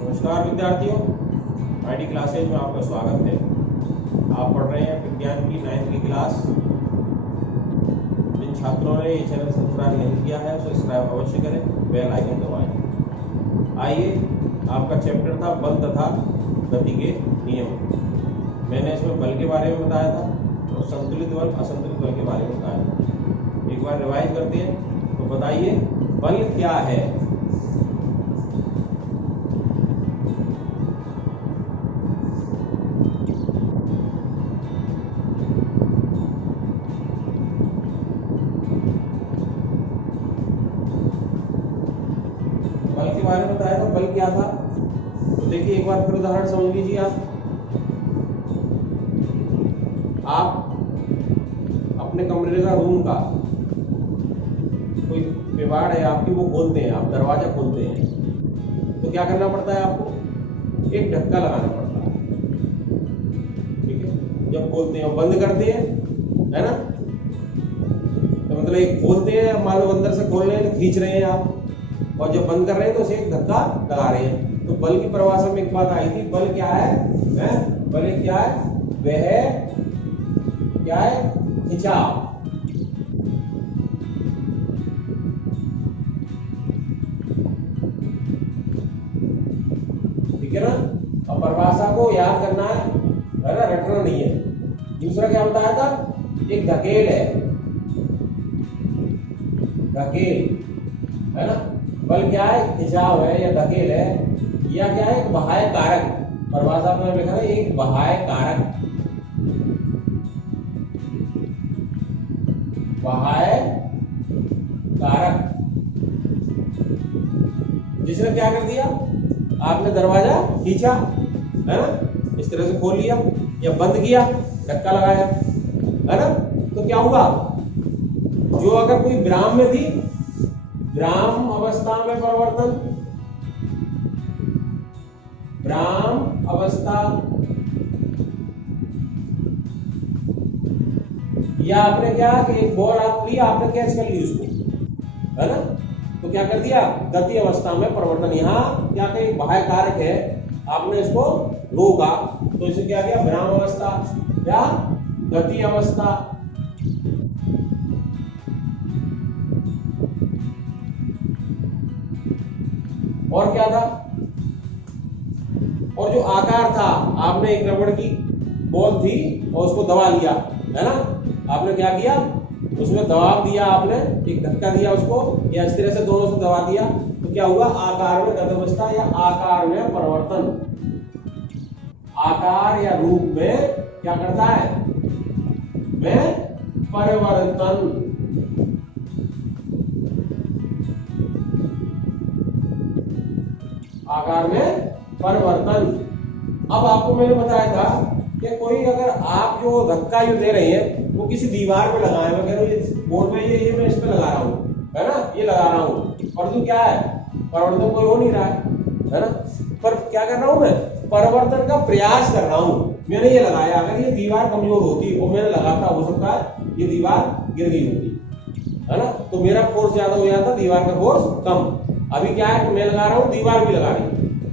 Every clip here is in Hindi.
नमस्कार विद्यार्थियों, आईडी क्लासेज में आपका स्वागत है। आप पढ़ रहे हैं विज्ञान की 9वीं की क्लास। जिन छात्रों ने ये चैनल सब्सक्राइब नहीं किया है उसे सब्सक्राइब अवश्य करें, बेल आइकन दबाएं। आइए, आपका चैप्टर था बल तथा गति के नियम। मैंने इसमें बल के बारे में बताया था और संतुलित बल असंतुलित बल के बारे में बताया था। एक बार रिवाइज करते हैं। तो बताइए, बल क्या है? बल के बारे में बताया था। बल क्या था? तो देखिए, एक बार फिर उदाहरण समझ लीजिए। आप अपने कमरे का रूम का कोई किवाड़ है आपकी, वो खोलते हैं, आप दरवाजा खोलते हैं, तो क्या करना पड़ता है आपको? एक ढक्का लगाना पड़ता है। ठीक है, जब खोलते हैं और बंद करते हैं, है ना, तो मतलब एक खोलते हैं, मान लो अंदर से खोल रहे हैं तो खींच रहे हैं आप, और जब बंद कर रहे हैं तो उसे एक धक्का लगा रहे हैं। तो बल की परिभाषा में एक बात आई थी, बल क्या है? बल क्या है? वह क्या है? खिंचाव। ठीक है ना? और परिभाषा को याद करना है ना, रटना नहीं है। दूसरा क्या बताया था? एक धकेल है, धकेल, है ना। बल क्या है? खिंचाव है या धकेल है, या क्या है? एक बाह्य कारक। परिभाषा में लिखा है एक बाह्य कारक, बाह्य कारक, जिसने क्या कर दिया? आपने दरवाजा खींचा, है ना, इस तरह से खोल लिया या बंद किया, धक्का लगाया, है ना, तो क्या हुआ? जो अगर कोई विराम में थी, विराम अवस्था में परिवर्तन, विराम अवस्था, या आपने क्या कि एक बॉल आप लिया, आपने कैच कर ली उसको, है ना, तो क्या कर दिया? गति अवस्था में परिवर्तन। यहाँ क्या कहीं बाह्य कारक है, आपने इसको रोका, तो इसे क्या किया? विराम अवस्था या गति अवस्था। और क्या था? और जो आकार था, आपने एक रबड़ की बॉल थी और उसको दबा लिया, है ना, आपने क्या किया? उसमें दबाव दिया, आपने एक धक्का दिया उसको, या इस तरह से दोनों से दबा दिया, तो क्या हुआ? आकार में गतिवस्था या आकार में परिवर्तन, आकार या रूप में क्या करता है? में परिवर्तन। आकार में परिवर्तन। अब आपको मैंने बताया था कि कोई अगर आप जो धक्का जो दे रहे हैं वो किसी दीवार पे लगाए, मैं कह रहा हूँ ये बोर्ड में ये मैं इस पे लगा रहा हूँ, है ना, ये लगा रहा हूँ, परंतु क्या है? परिवर्तन कोई हो नहीं रहा है ना, पर क्या कर रहा हूँ मैं? परिवर्तन का प्रयास कर रहा हूँ। मैंने ये लगाया, अगर ये दीवार कमजोर होती और मैंने लगाता, हो सकता है ये दीवार गिर गई होती, है ना, तो मेरा फोर्स ज्यादा हो जाता, दीवार का फोर्स कम। अभी क्या है कि मैं लगा रहा हूँ, दीवार भी लगा रही है,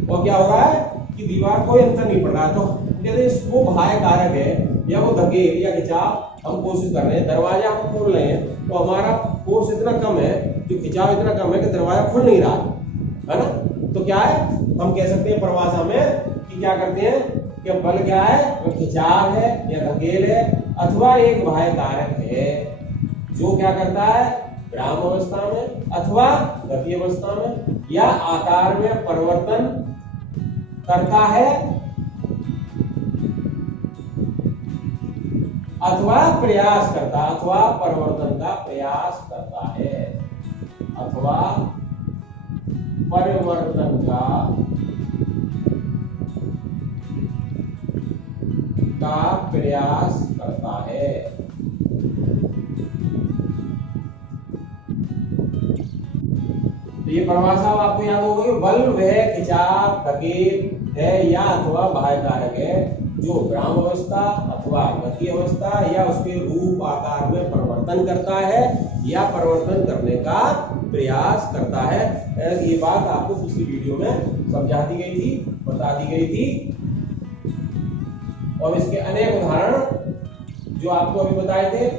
और क्या हो रहा है कि दीवार कोई अंतर नहीं पड़ रहा। तो कहते वो बाह्य कारक है या वो धकेल या खिंचाव हम कोशिश कर रहे हैं, दरवाजा हम खोल रहे हैं, तो हमारा फोर्स इतना कम है, जो खिंचाव इतना कम है कि दरवाजा खुल नहीं रहा है ना, तो क्या है? हम कह सकते हैं परिभाषा में कि क्या करते हैं कि बल क्या है? वो खिंचाव है या धकेल है, अथवा एक बाह्य कारक है जो क्या करता है? विराम अवस्था में अथवा गति अवस्था में या आकार में परिवर्तन करता है, अथवा प्रयास करता, अथवा परिवर्तन का प्रयास करता है, अथवा परिवर्तन का प्रयास करता है। तो ये परिभाषा आपको याद हो गई। बल वह खिंचाव, धकेल है या अथवा बाह्य कारक है जो विराम अवस्था अथवा गति अवस्था या उसके रूप आकार में परिवर्तन करता है या परिवर्तन करने का प्रयास करता है। ये बात आपको पिछली वीडियो में समझा दी गई थी, बता दी गई थी। और इसके अनेक उदाहरण जो आपको अभी बताए थे,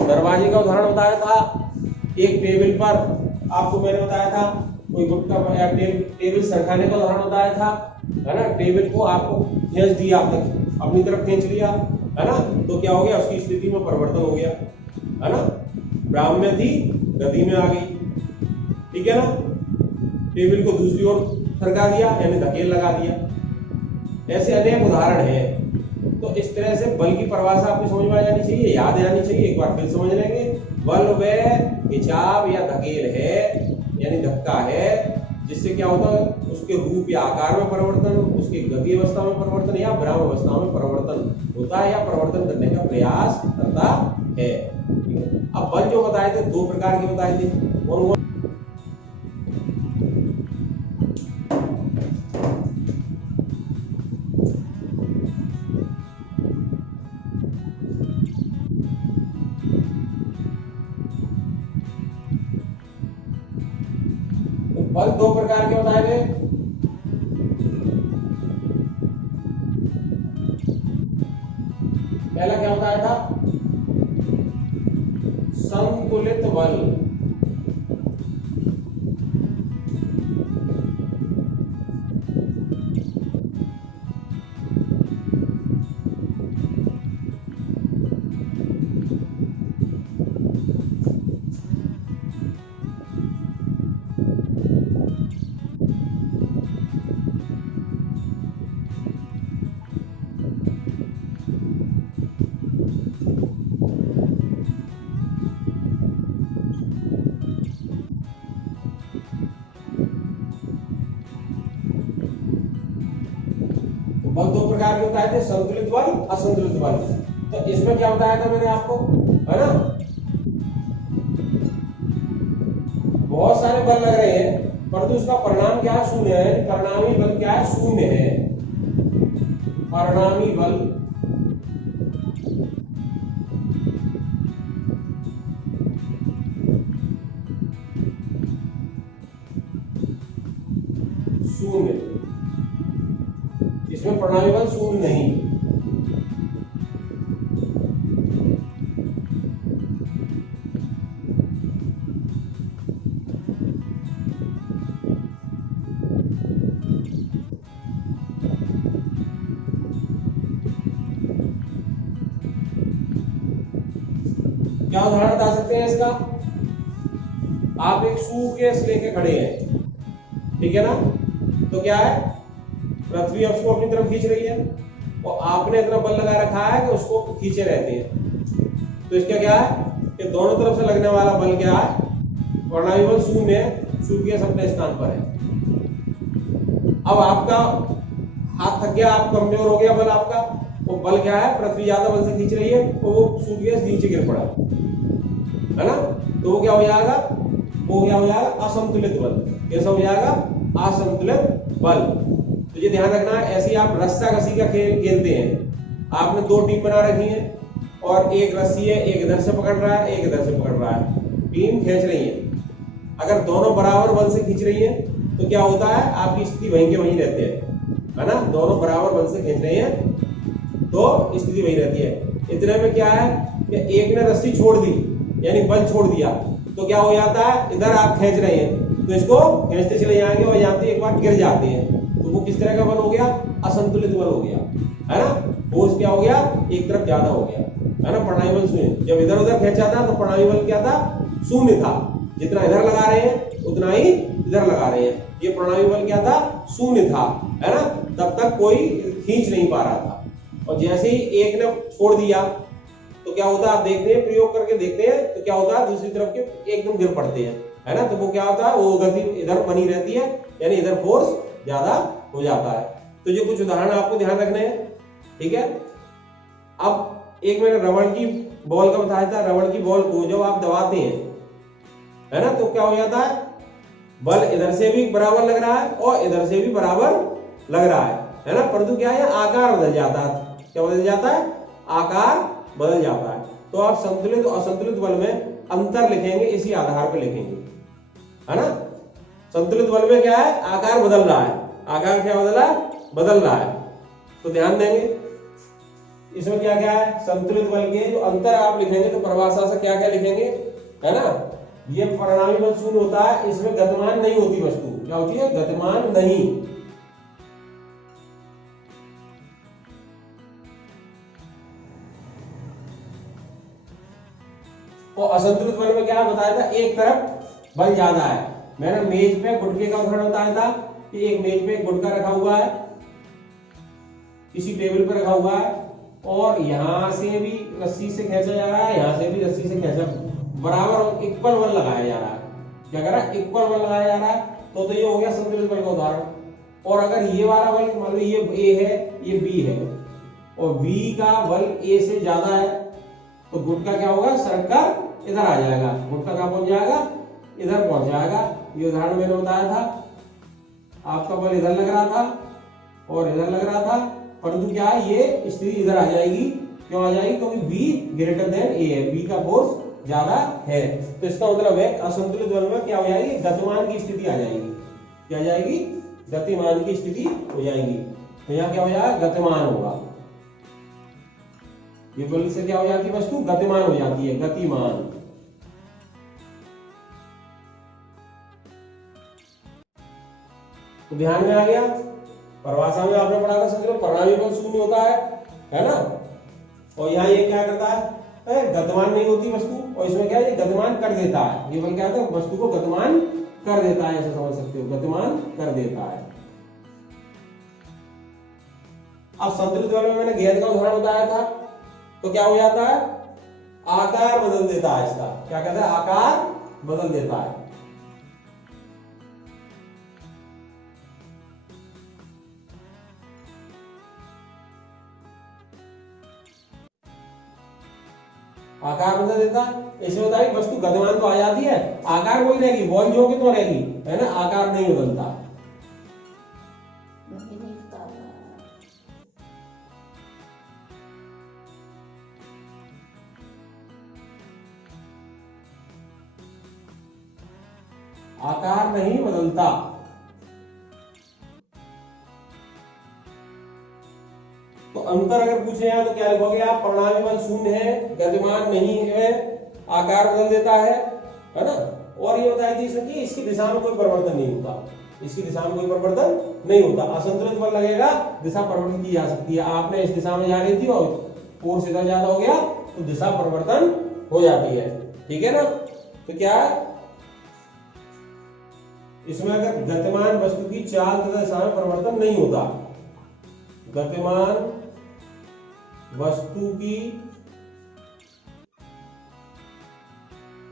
दरवाजे का उदाहरण बताया था, एक टेबल पर आपको मैंने बताया था कोई गुटका या टेबल सरकाने का उदाहरण बताया था, है ना। टेबल को आपको खींच दिया, आपने अपनी तरफ खींच लिया, है ना, तो क्या हो गया, उसकी स्थिति में परिवर्तन हो गया, है ना। ब्राह्म में थी, गति में आ गई, ठीक है ना। टेबल को दूसरी ओर सरका दिया, यानी धकेल लगा दिया। ऐसे अनेक उदाहरण हैं। तो इस तरह से बल की परिभाषा आपको समझ में आ जानी चाहिए, याद आनी चाहिए। एक बार फिर समझ लेंगे। बल वह खिंचाव या धकेल है, यानी धक्का है, जिससे क्या होता है, उसके रूप या आकार में परिवर्तन, उसकी गति अवस्था में परिवर्तन या विराम अवस्था में परिवर्तन होता है या परिवर्तन करने का प्रयास करता है। अब बल जो बताए थे, दो प्रकार के बताए थे, और बल दो प्रकार के बताए गए। पहला क्या बताया था, संतुलित बल। बल दो प्रकार के बताए थे, संतुलित बल, असंतुलित बल। तो इसमें क्या बताया था मैंने आपको, है ना, बहुत सारे बल लग रहे हैं, परंतु उसका परिणाम क्या है, शून्य है। परिणामी बल क्या है, शून्य है। परिणामी बल शून्य, इसमें परिणामी बल शून्य नहीं। क्या उदाहरण बता सकते हैं इसका, आप एक सूटकेस लेके खड़े हैं, ठीक है ना, तो क्या है, पृथ्वी उसको अपनी तरफ खींच रही है और आपने इतना बल लगा रखा है कि उसको खींचे रहते हैं। तो इसका क्या है कि दोनों तरफ से लगने वाला बल क्या है, परिणामी बल शून्य है, सूटकेस अपने स्थान पर है। अब आपका हाथ थक गया, आप कमजोर हो गया बल आपका, वो बल क्या है, पृथ्वी ज्यादा बल से खींच रही है, तो वो सूटकेस नीचे गिर पड़ा, है ना। तो वो क्या हो जाएगा, वो क्या हो जाएगा, असंतुलित बल। कैसा हो जाएगा, असंतुलित बल। तो ये ध्यान रखना है। ऐसे आप रस्सा कसी का खेल खेलते हैं, आपने दो टीम बना रखी है और एक रस्सी है, एक इधर से पकड़ रहा है, एक इधर से पकड़ रहा है, टीम खींच रही है। अगर दोनों बराबर बल से खींच रही है तो क्या होता है, आपकी स्थिति वहीं के वहीं रहते हैं, है ना। दोनों बराबर बल से खींच रही है तो स्थिति वहीं रहती है। इतने में क्या है कि एक ने रस्सी छोड़ दी, यानी बल छोड़ दिया, तो क्या हो जाता है, इधर आप खींच रहे हैं तो इसको खींचते चले जाएंगे और यहाँ पे एक बार गिर जाते हैं। तो वो किस तरह का बल हो गया, असंतुलित बल हो गया, है ना। फोर्स क्या हो गया, एक तरफ ज्यादा हो गया, है ना। परिणामी बल शून्य। जब इधर उधर खींचा था तो परिणामी बल क्या था, शून्य था। जितना इधर लगा रहे हैं उतना ही इधर लगा रहे हैं, ये परिणामी बल क्या था, शून्य था, है ना। तब तक कोई खींच नहीं पा रहा था। और जैसे ही एक ने छोड़ दिया तो क्या होता है, आप देखते हैं, प्रयोग करके देखते हैं तो क्या होता है, दूसरी तरफ के एकदम गिर पड़ते हैं, है ना। तो वो क्या होता है, वो गति इधर बनी रहती है, यानी इधर फोर्स ज्यादा हो जाता है। तो ये कुछ उदाहरण आपको ध्यान रखने हैं, ठीक है। अब एक मैंने रबड़ की बॉल का बताया था। रबड़ की बॉल को जब आप दबाते हैं, है ना, तो क्या हो जाता है, बल इधर से भी बराबर लग रहा है और इधर से भी बराबर लग रहा है ना। परंतु क्या है, आकार बदल जाता है। क्या बदल जाता है, आकार बदल जाता है। तो आप संतुलित और असंतुलित बल में अंतर लिखेंगे, इसी आधार पे लिखेंगे, है ना। संतुलित बल में क्या है, आकार बदल रहा है, आकार क्या बदल रहा है। तो ध्यान देंगे इसमें क्या क्या है, संतुलित बल के जो अंतर आप लिखेंगे तो परिभाषा से क्या क्या लिखेंगे, है ना। ये परिणामी बल शून्य होता है, इसमें गतिमान नहीं होती वस्तु, क्या होती है, गतिमान नहीं। तो असंतुलित बल में क्या बताया था, एक तरफ बल ज्यादा है। मैंने मेज पे गुटके का उदाहरण बताया था कि एक मेज पे एक गुटका रखा हुआ है, किसी टेबल पर रखा हुआ है, और यहां से भी रस्सी से खींचा जा रहा है, यहां से भी रस्सी से खींचा, बराबर इक्वल बल लगाया जा रहा है। क्या कर रहा है, इक्वल बल लगाया जा रहा है। तो ये हो गया संतुलित बल का उदाहरण। और अगर ये वाला बल, मान लो ये ए है, ये बी है, और बी का बल ए से ज्यादा है, तो गुटका क्या होगा, सरककर इधर आ जाएगा, गुटका कहां पहुंच जाएगा, इधर पहुंच जाएगा। ये उदाहरण मैंने बताया था, आपका बल इधर लग रहा था और इधर लग रहा था, परंतु क्या है, ये स्थिति इधर आ जाएगी। क्यों आ जाएगी, क्योंकि बी ग्रेटर देन ए है, बी का फोर्स ज्यादा है। तो इसका मतलब है असंतुलित बल में क्या हो जाएगी, गतिमान की स्थिति आ जाएगी। क्या आ जाएगी, गतिमान की स्थिति हो जाएगी। तो यहाँ क्या हो जाएगा, गतिमान होगा। ये बल से क्या हो जाती है, वस्तु गतिमान हो जाती है, गतिमान। तो ध्यान में आ गया, परिभाषा में आपने पढ़ा था संतुलित परिणामी बल शून्य होता है ना। और यहाँ ये क्या करता है, गतिमान नहीं होती वस्तु, और इसमें क्या है, गतिमान कर देता है। ये बल क्या होता है, वस्तु को गतिमान कर देता है, ऐसे समझ सकते हो, गतिमान कर देता है। अब संतुलित बल में मैंने गेंद का उदाहरण बताया था, तो क्या हो जाता है, आकार बदल देता है इसका। क्या कहता है, आकार बदल देता है। आकार बदल देता, ऐसे होता है वस्तु गतिमान तो आ जाती है, आकार वही रहेगी, बॉल जो तो रहेगी, है ना, आकार नहीं बदलता। आकार नहीं बदलता। तो अंतर अगर पूछे हैं तो क्या लिखोगे आप, परिणामी बल शून्य है, गतिमान नहीं है, आकार बदल देता है ना। और ये बताया कि इसकी दिशा में कोई परिवर्तन नहीं होता, इसकी दिशा में कोई परिवर्तन नहीं होता। असंतुलित बल लगेगा, दिशा परिवर्तन की जा सकती है। आपने इस दिशा में जा रही थी और फोर्स इधर ज्यादा हो गया, तो दिशा परिवर्तन हो जाती है, ठीक है ना। तो क्या है, इसमें अगर गतिमान वस्तु की चाल तथा दिशा में परिवर्तन नहीं होता, गतिमान वस्तु की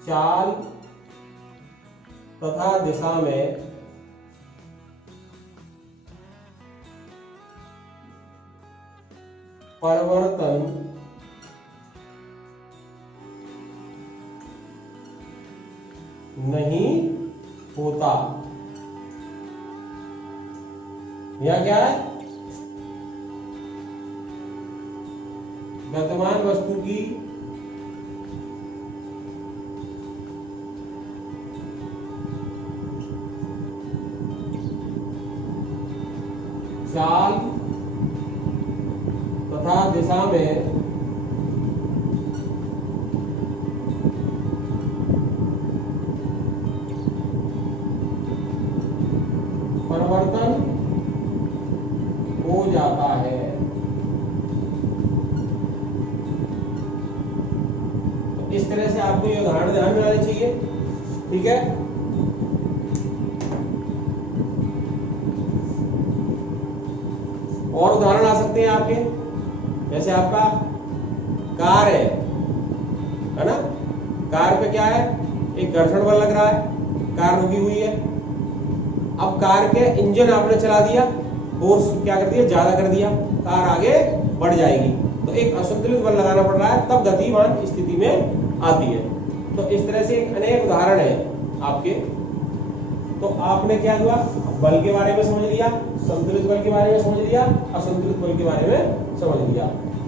चाल तथा दिशा में परिवर्तन नहीं होता। यह क्या है, गतिमान वस्तु की चाल तथा दिशा में परिवर्तन हो जाता है। इस तरह से आपको ये उदाहरण ध्यान में आने चाहिए, ठीक है। और उदाहरण आ सकते हैं आपके, जैसे आपका कार है ना। कार पे क्या है, एक घर्षण बल लग रहा है, कार रुकी हुई है। अब कार के इंजन आपने चला दिया, फोर्स क्या कर दिया, ज्यादा कर दिया, कार आगे बढ़ जाएगी। तो एक असंतुलित बल लगाना पड़ रहा है, तब गतिमान स्थिति में आती है। तो इस तरह से अनेक उदाहरण है आपके। तो आपने क्या हुआ, बल के बारे में समझ लिया, संतुलित बल के बारे में समझ लिया, असंतुलित बल के बारे में समझ लिया।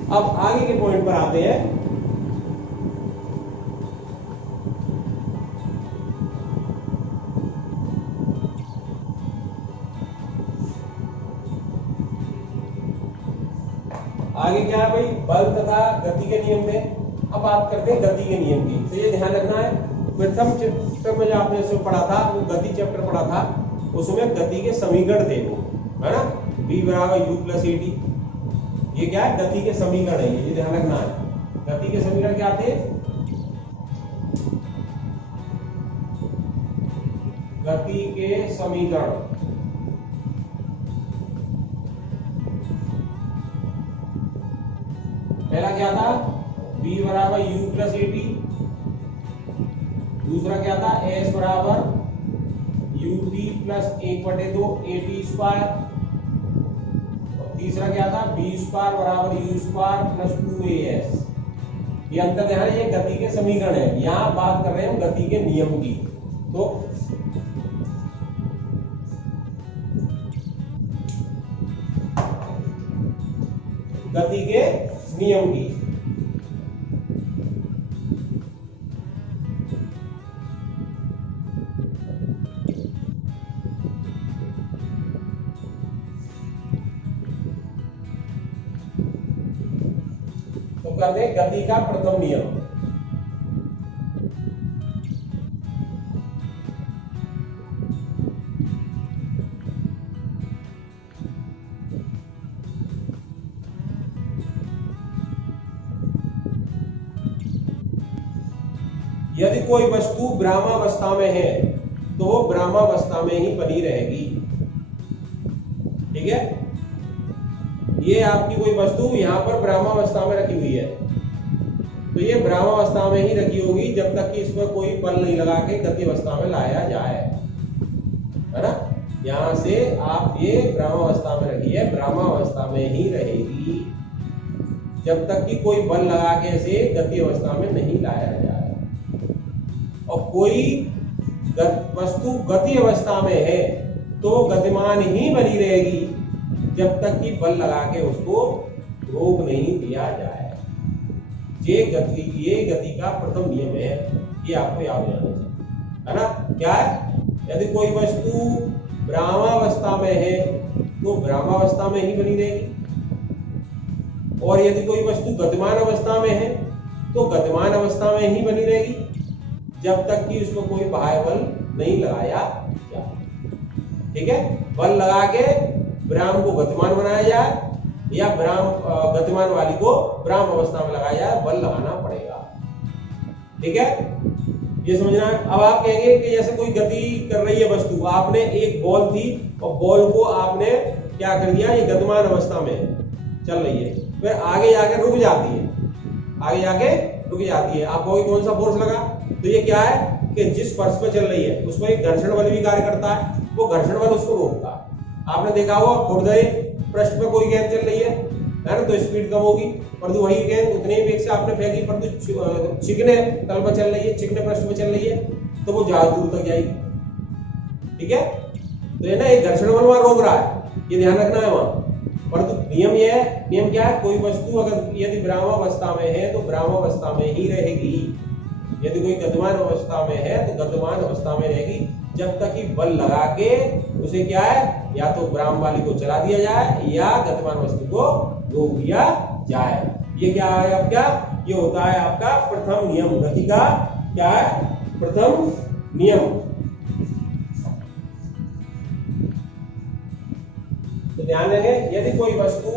अब आगे के पॉइंट पर आते हैं। आगे क्या है भाई, बल तथा गति के नियम थे। अब बात करते हैं गति के नियम की। तो ये ध्यान रखना है, प्रथम चैप्टर में जो आपने इसमें पढ़ा था, वो गति चैप्टर पढ़ा था, उसमें गति के समीकरण थे वो, है ना, v बराबर u प्लस ए टी। ये क्या है, गति के समीकरण है, ये ध्यान रखना है। गति के समीकरण क्या थे, गति के समीकरण, पहला क्या था, v बराबर u प्लस ए टी। दूसरा क्या था, s बराबर ut प्लस 1/2 at स्क्वायर। और तीसरा क्या था, b स्क्वायर बराबर u स्क्वायर प्लस 2as। ये अंतर ध्यान है, ये गति के समीकरण है। यहां बात कर रहे हैं हम गति के नियम की। तो गति के नियम की, तो करते हैं गति का प्रथम नियम। यदि कोई वस्तु ब्रह्मावस्था में है तो वो ब्रह्मावस्था में ही बनी रहेगी। ठीक है, ये आपकी कोई वस्तु यहाँ पर ब्रह्मावस्था में रखी हुई है, तो ये ब्रह्मावस्था में ही रखी होगी जब तक कि इसमें कोई बल नहीं लगा के गति अवस्था में लाया जाए, है ना। यहां से आप ये ब्रह्मावस्था में रखी है, ब्रह्मावस्था में ही रहेगी जब तक कि कोई बल लगा के इसे गति अवस्था में नहीं लाया जाए। और कोई वस्तु गति अवस्था में है तो गतिमान ही बनी रहेगी जब तक कि बल लगा के उसको रोक नहीं दिया जाए। ये गति का प्रथम नियम है, ये आपको याद रहना चाहिए, है ना। क्या है, यदि कोई वस्तु ब्रह्मावस्था में है तो ब्रह्मावस्था में ही बनी रहेगी, और यदि कोई वस्तु गतिमान अवस्था में है तो गतिमान अवस्था में ही बनी रहेगी जब तक कि उसको कोई बाह्य बल नहीं लगाया जाए। ठीक है, बल लगा के ब्रह्म को गतिमान बनाया जाए या गतिमान वाली को ब्रह्म अवस्था में लगाया जाए, बल लगाना पड़ेगा। ठीक है, ये समझना है। अब आप कहेंगे कि जैसे कोई गति कर रही है वस्तु, आपने एक बॉल थी और बॉल को आपने क्या कर दिया, ये गतिमान अवस्था में चल रही है, फिर आगे जाके रुक जाती है, आगे जाके रुक जाती है। आप कहोगे कौन सा फोर्स लगा, तो ये क्या है कि जिस फर्श पे चल रही है उसमें एक घर्षण बल भी कार्य करता है, वो घर्षण बल उसको रोकता है। आपने देखा होगा खुरदरे पृष्ठ पे कोई गेंद चल रही है ना, तो स्पीड कम होगी, परंतु वही गेंद उतने ही वेग से आपने फेंकी, परंतु चिकने तल पर चल रही है, चिकने पृष्ठ पे चल रही है, तो वो ज्यादा दूर तक जाएगी। ठीक है, तो ये ना एक घर्षण बल वहां रोक रहा है, ये ध्यान रखना है वहां। परंतु नियम ये है, नियम क्या है, कोई वस्तु अगर यदि ब्रह्मावस्था में है तो ब्रह्मावस्था में ही रहेगी, यदि कोई गतिमान अवस्था में है तो गतिमान अवस्था में रहेगी जब तक कि बल लगा के उसे क्या है, या तो ब्रह्म वाली को चला दिया जाए या गतिमान वस्तु को रोक दिया जाए। ये क्या है आपका, ये होता है आपका प्रथम नियम, गति का क्या है, प्रथम नियम। तो ध्यान रखें, यदि कोई वस्तु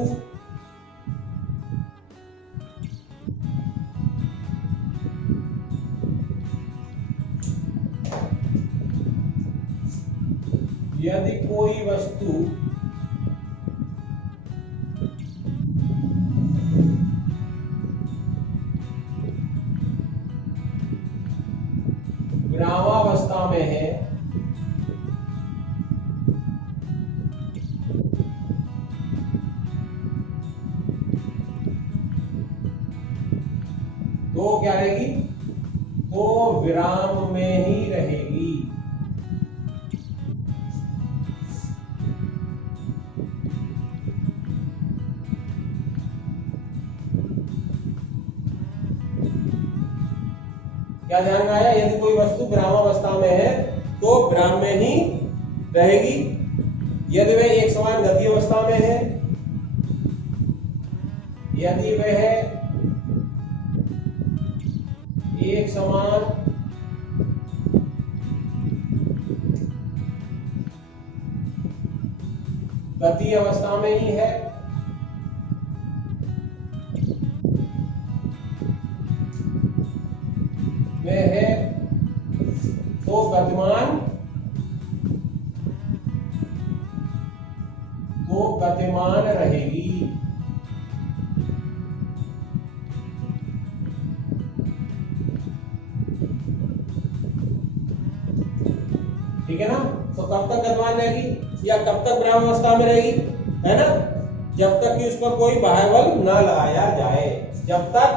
ब्रह्मावस्था में है तो क्या रहेगी, तो विराम में ही रहेगी। क्या ध्यान में आया, यदि कोई वस्तु ब्रह्मावस्था में है तो ब्रह्म में ही रहेगी, यदि वह एक समान गति अवस्था में है यदि वह एक समान गति अवस्था में ही है, वह है तो गतिमान रहेगी। ठीक है ना? तो कब तक गतिमान रहेगी या कब तक विराम अवस्था में रहेगी, है ना? जब तक कि उस पर कोई बाह्य बल न लगाया जाए, जब तक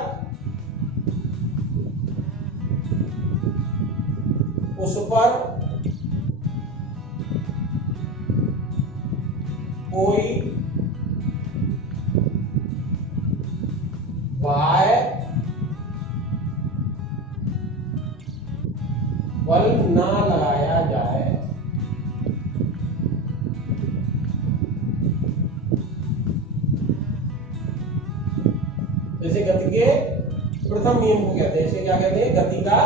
उस पर कोई बाह्य बल ना लगाया जाए। जैसे गति के प्रथम नियम को कहते हैं, इसे क्या कहते हैं? गति का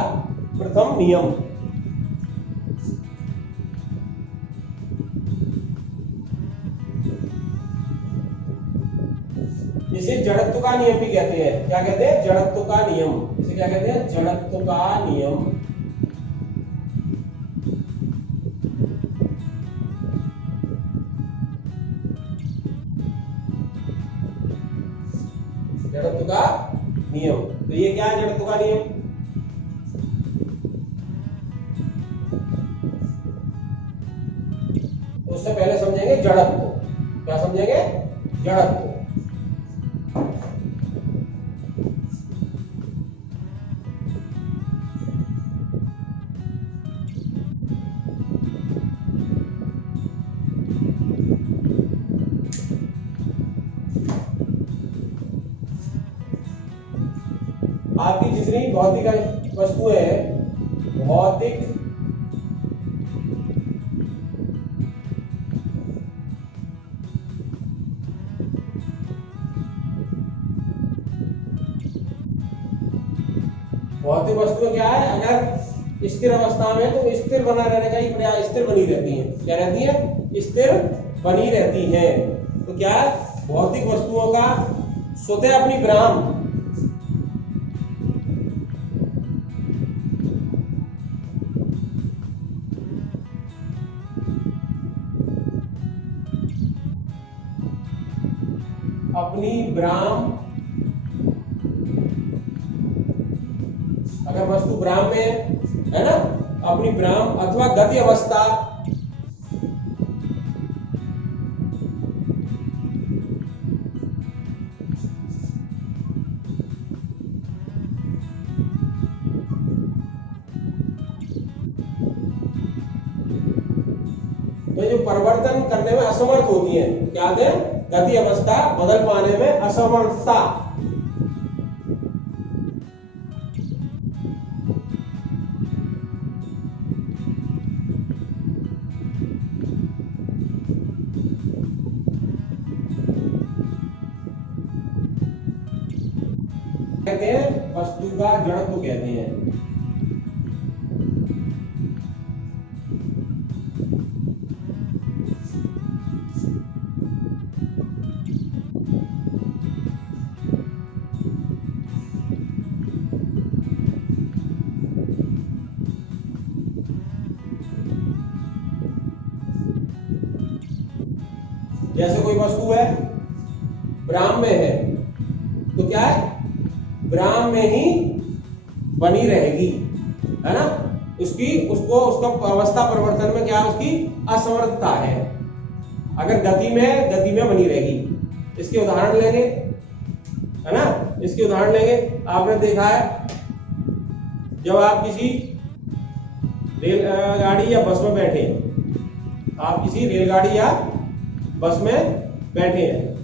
प्रथम नियम। इसे जड़त्व का नियम भी कहते हैं। क्या कहते हैं? जड़त्व का नियम। इसे क्या कहते हैं? जड़त्व का नियम। जड़त्व का नियम। तो ये क्या है जड़त्व का नियम? तो उससे पहले समझेंगे जड़त्व। क्या समझेंगे? जड़त्व। आपकी जितनी भौतिक वस्तुएं हैं, भौतिक वस्तुएं क्या है? अगर स्थिर अवस्था में तो स्थिर बना रहने का ही प्रयास, स्थिर बनी रहती है। क्या रहती है? स्थिर बनी रहती है। तो क्या है? भौतिक वस्तुओं का स्वतः अपनी विराम अगर वस्तु विराम में है ना, अपनी विराम अथवा गति अवस्था तो जो परिवर्तन करने में असमर्थ होती है, क्या है? गति अवस्था बदल पाने में असमर्थता। कहते हैं वस्तु का जड़त्व कहते हैं। जैसे कोई वस्तु है, विराम में है, तो क्या है? विराम में ही बनी रहेगी, है ना? उसका अवस्था परिवर्तन में क्या? उसकी असमर्थता है। अगर गति में बनी रहेगी। इसके उदाहरण लेंगे, है ना? इसके उदाहरण लेंगे। आपने देखा है जब आप किसी रेलगाड़ी या बस में बैठे, आप किसी रेलगाड़ी या बस में बैठे हैं,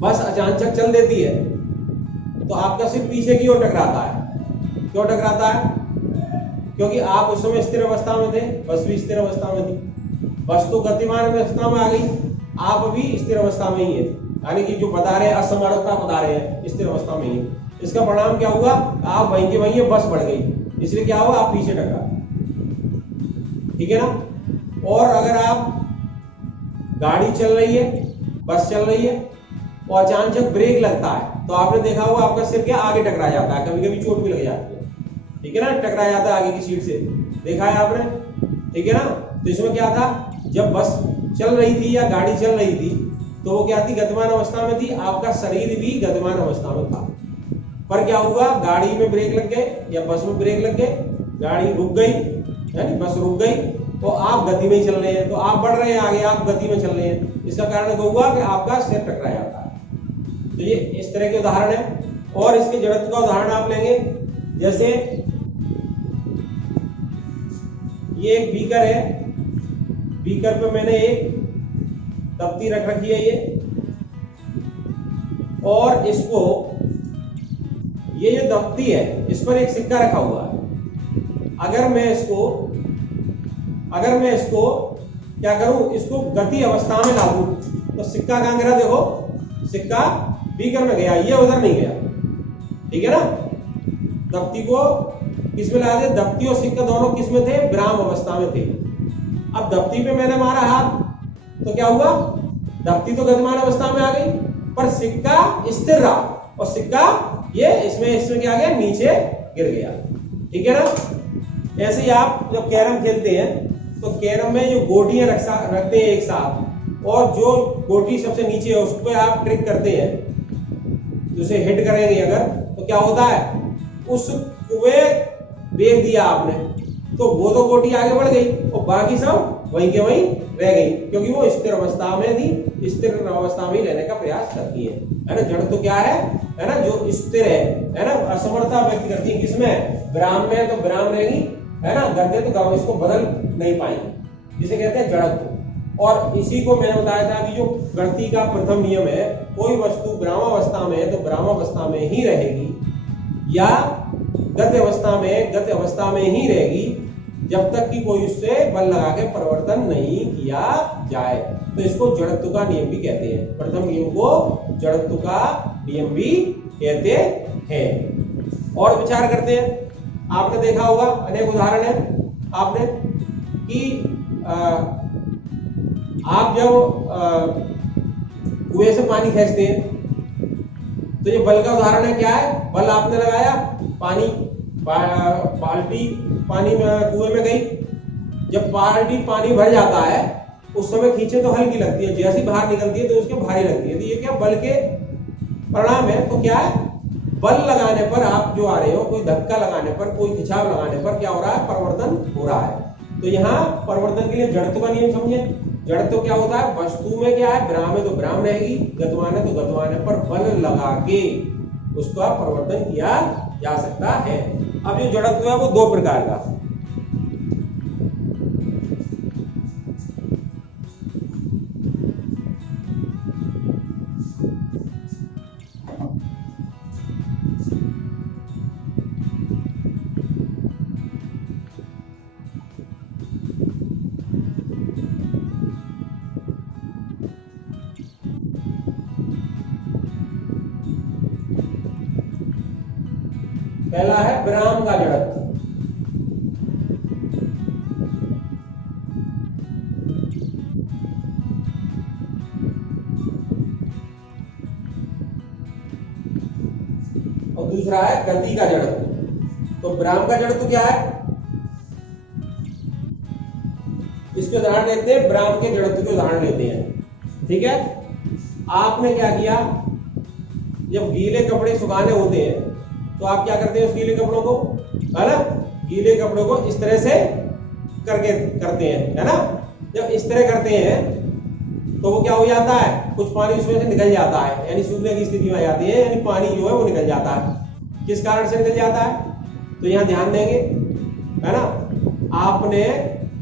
बस अचानक चल देती है तो आपका सिर पीछे की ओर टकराता है। क्यों टकराता है? क्योंकि आप उस समय स्थिर अवस्था में थे, बस भी स्थिर अवस्था में थी। बस तो गतिमान अवस्था में आ गई, आप भी स्थिर अवस्था में ही है। यानी कि जो बता रहे हैं असमर्थता बता रहे हैं स्थिर अवस्था में ही, इसका परिणाम क्या हुआ, आप वहीं के वहीं बस बढ़ गई, इसलिए क्या हुआ, आप पीछे टकरा। ठीक है ना। और अगर आप गाड़ी चल रही है, बस चल रही है और अचानक ब्रेक लगता है तो आपने देखा होगा आपका सिर क्या आगे टकरा जाता है, कभी कभी चोट भी लग जाती है। ठीक है ना, टकरा जाता है आगे की सीट से, देखा है आपने। ठीक है ना। तो इसमें क्या था, जब बस चल रही थी या गाड़ी चल रही थी तो वो क्या थी, गतिमान अवस्था में थी, आपका शरीर भी गतिमान अवस्था में था। पर क्या हुआ, गाड़ी में ब्रेक लग गए या बस में ब्रेक लग गए, गाड़ी रुक गई, यानी बस रुक गई, तो आप गति में ही चल रहे हैं, तो आप बढ़ रहे हैं आगे, आप गति में चल रहे हैं, इसका कारण क्या हुआ कि आपका सिर टकरा जाता है। तो ये इस तरह के उदाहरण है। और इसके जड़त्व का उदाहरण आप लेंगे, जैसे ये एक बीकर है, बीकर पे मैंने एक तख्ती रख रखी है ये, और इसको ये जो तख्ती है इस पर एक सिक्का रखा हुआ है। अगर मैं इसको क्या करूं, इसको गति अवस्था में ला दूं तो सिक्का कहां गिरा, देखो सिक्का बीकर में गया, ये उधर नहीं गया। ठीक है ना। तख्ती को किस में ला दे, दफ्ती और सिक्का दोनों किस में थे, विराम अवस्था में थे। अब दफ्ती पे मैंने मारा हाथ तो क्या हुआ, दफ्ती तो गतिमान अवस्था में आ गई, पर सिक्का स्थिर रहा और सिक्का ये इसमें क्या गया, नीचे गिर गया। ठीक है ना। ऐसे ही आप जब कैरम खेलते हैं तो कैरम में जो गोटियां रखते हैं एक साथ, और जो गोटी सबसे नीचे है उस पर आप ट्रिक करते हैं, उसे हिट करेंगे अगर तो क्या होता है, उस कुएं बेच दिया आपने तो वो तो गोटी आगे बढ़ गई और बाकी सब वहीं के वहीं रह गई, क्योंकि वो स्थिर अवस्था में थी, स्थिर अवस्था में रहने का प्रयास करती है ना। जड़ तो क्या है ना, जो स्थिर है ना, असमर्थता व्यक्त करती है किसमें, विराम में, तो विराम रहेगी, है ना, गद्य तो इसको बदल नहीं पाएंगे, जिसे कहते हैं जड़त्व। और इसी को मैंने बताया था कि जो गणित का प्रथम नियम है, कोई वस्तु विरामावस्था में है तो विरामावस्था में ही रहेगी, या गति अवस्था में ही रहेगी, जब तक कि कोई उससे बल लगा के परिवर्तन नहीं किया जाए। तो इसको जड़त्व का नियम भी कहते हैं, प्रथम नियम को जड़त्व का नियम भी कहते हैं। और विचार करते हैं, आपने देखा होगा अनेक उदाहरण है आपने कि आप जब कुएं से पानी खींचते हैं तो ये बल का उदाहरण है, क्या है, बल आपने लगाया, पानी बाल्टी पानी में कुएं में गई, जब बाल्टी पानी भर जाता है उस समय खींचे तो हल्की लगती है, जैसी बाहर निकलती है तो उसके भारी लगती है। तो ये क्या बल के परिणाम है। तो क्या है, बल लगाने पर आप जो आ रहे हो, कोई धक्का लगाने पर, कोई खिंचाव लगाने पर क्या हो रहा है, परिवर्तन हो रहा है। तो यहाँ परिवर्तन के लिए जड़त्व का नियम समझे। जड़त्व क्या होता है, वस्तु में क्या है, विराम है तो विराम रहेगी, गतिमान है तो गतिमान है, पर बल लगा के उसका परिवर्तन किया जा सकता है। अब जो जड़त्व है वो दो प्रकार का, पहला है विराम का जड़त्व। और दूसरा है गति का जड़त्व। तो विराम का जड़त्व क्या है, इसके उदाहरण लेते हैं, विराम के जड़त्व के उदाहरण लेते हैं। ठीक है। आपने क्या किया, जब गीले कपड़े सुखाने होते हैं तो आप क्या करते हैं, उस गीले कपड़ों को, है ना, गीले कपड़ों को इस तरह से करके करते हैं, है ना। जब इस तरह करते हैं तो वो क्या हो जाता है, कुछ पानी उसमें से निकल जाता है, यानी सूखने की स्थिति में आ जाती है, यानी पानी जो है वो निकल जाता है। किस कारण से निकल जाता है, तो यहाँ ध्यान देंगे, है ना। आपने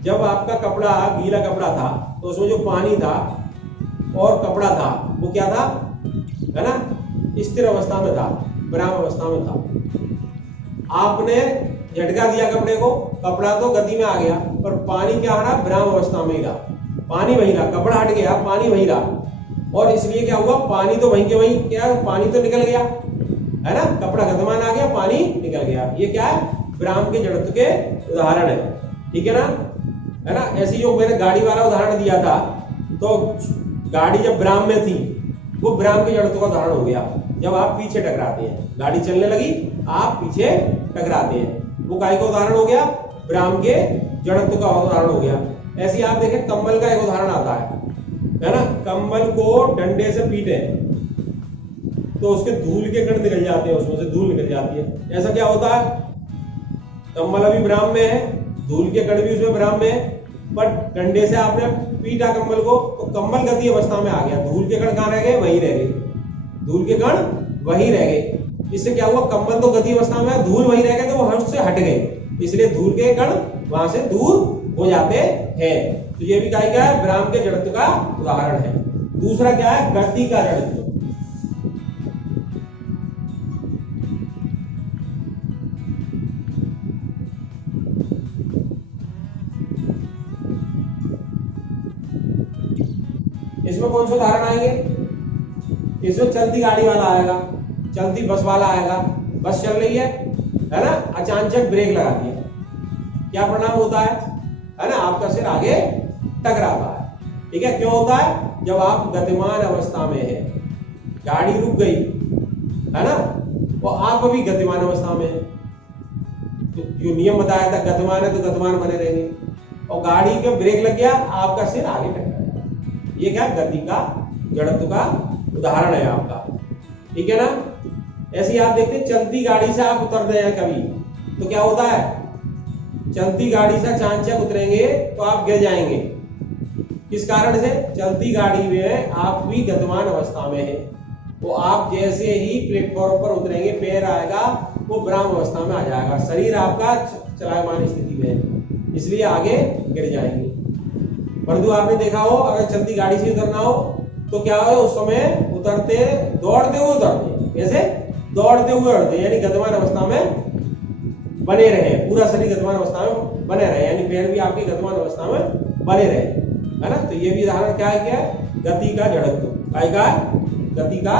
जब आपका कपड़ा गीला कपड़ा था तो उसमें जो पानी था और कपड़ा था वो क्या था, है ना, स्थिर अवस्था में था, विराम अवस्था में था। आपने झटका दिया कपड़े को, कपड़ा तो गति में आ गया, पर पानी क्या रहा, विराम अवस्था में ही रहा, पानी वही रहा, कपड़ा हट गया, पानी वही रहा। और इसलिए क्या हुआ, पानी तो वहीं के वहीं, क्या पानी तो निकल गया है ना, कपड़ा गतिमान आ गया, पानी निकल गया। ये क्या है, ब्राह्म के जड़त्व के उदाहरण है, ठीक है ना, है ना। ऐसी जो मैंने गाड़ी वाला उदाहरण दिया था, तो गाड़ी जब ब्राह्म में थी, वो ब्राह्म के जड़त्व का उदाहरण हो गया। जब आप पीछे टकराते हैं, गाड़ी चलने लगी, आप पीछे टकराते हैं, वो काय का उदाहरण हो गया, ब्राह्म के जड़त्व का उदाहरण हो गया। ऐसे आप देखें, कंबल का एक उदाहरण आता है ना, कंबल को डंडे से पीटे तो उसके धूल के कण निकल जाते हैं, उसमें से धूल निकल जाती है। ऐसा क्या होता है, कंबल अभी ब्राह्म में है, धूल के कण भी उसमें ब्राह्म में है, बट डंडे से आपने पीटा कंबल को, तो कंबल गति अवस्था में आ गया, धूल के कण कहां रह गए, वहीं रह गए, धूल के कण वहीं रह गए। इससे क्या हुआ, कंबल तो गति अवस्था में, धूल वहीं रह गए, तो वो हट से हट गए, इसलिए धूल के कण वहां से दूर हो जाते हैं। तो ये भी क्या है, ब्राह्म के जड़त्व का उदाहरण है। दूसरा क्या है, गति का जड़त्व। इसमें कौन से उदाहरण आएंगे, इसमें चलती गाड़ी वाला आएगा, चलती बस वाला आएगा। बस चल रही है ना, अचानक ब्रेक लगाती है, क्या परिणाम होता है ना, आपका सिर आगे टकराता है, ठीक है। क्यों होता है, जब आप गतिमान अवस्था में है, गाड़ी रुक गई है ना, तो आप अभी गतिमान अवस्था में है, तो जो नियम बताया था, गतिमान है तो गतिमान बने रहेंगे, और गाड़ी का ब्रेक लग गया, आपका सिर आगे टकरा। ये क्या, गति का जड़त्व का उदाहरण है आपका, ठीक है ना। ऐसे ही आप देखते हैं, चलती गाड़ी से आप उतरते हैं कभी, तो क्या होता है, चलती गाड़ी से चांचक उतरेंगे तो आप गिर जाएंगे। किस कारण से, चलती गाड़ी में आप भी गतिमान अवस्था में है, तो आप जैसे ही प्लेटफॉर्म पर उतरेंगे, पैर आएगा, वो ब्राह्म अवस्था में आ जाएगा, शरीर आपका चलायमान स्थिति में है, इसलिए आगे गिर जाएंगे। परंतु आपने देखा हो, अगर चलती गाड़ी से उतरना हो तो क्या हो, उस समय उतरते दौड़ते हुए उतरते, कैसे, दौड़ते हुए उतरते, यानी गतिमान अवस्था में बने रहे, पूरा शरीर गतिमान अवस्था में बने रहे, यानी पैर भी आपकी गतिमान अवस्था में बने रहे, है ना। तो ये भी उदाहरण क्या है, गति का जड़त्व, गति का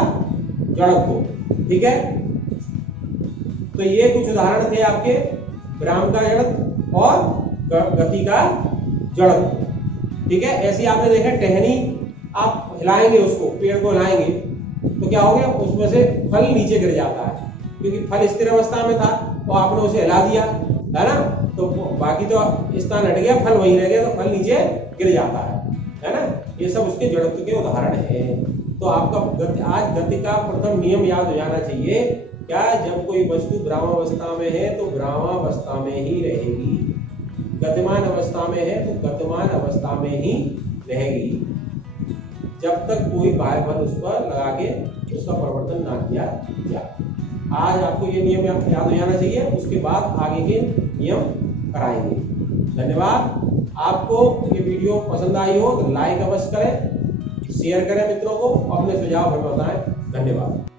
जड़त्व, ठीक है। तो ये कुछ उदाहरण थे आपके ब्राह्म का जड़त्व और गति का जड़त्व, ठीक है। ऐसे ही आपने देखा, टहनी आप हिलाएंगे, उसको पेड़ को हिलाएंगे तो क्या हो गया, उसमें से फल नीचे गिर जाता है, क्योंकि फल स्थिर अवस्था में था, तो आपने उसे हिला दिया, है ना, तो बाकी तो स्थान हट गया, फल वहीं रह गया, तो फल नीचे गिर जाता है ना। ये सब उसके जड़त्व के उदाहरण हैं। तो आपका आज गति का प्रथम नियम याद हो जाना चाहिए, क्या, जब कोई वस्तु ब्राह्मावस्था में है तो ब्राह्मावस्था में ही रहेगी, गतिमान अवस्था में है तो गतिमान अवस्था में ही रहेगी, जब तक कोई बाह्य बल उस पर लगा के उसका परिवर्तन ना किया जाए। आज आपको ये नियम याद हो जाना चाहिए, उसके बाद आगे के नियम कराएंगे। धन्यवाद। आपको ये वीडियो पसंद आई हो तो लाइक अवश्य करें, शेयर करें मित्रों को, अपने सुझाव हमें बताएं। धन्यवाद।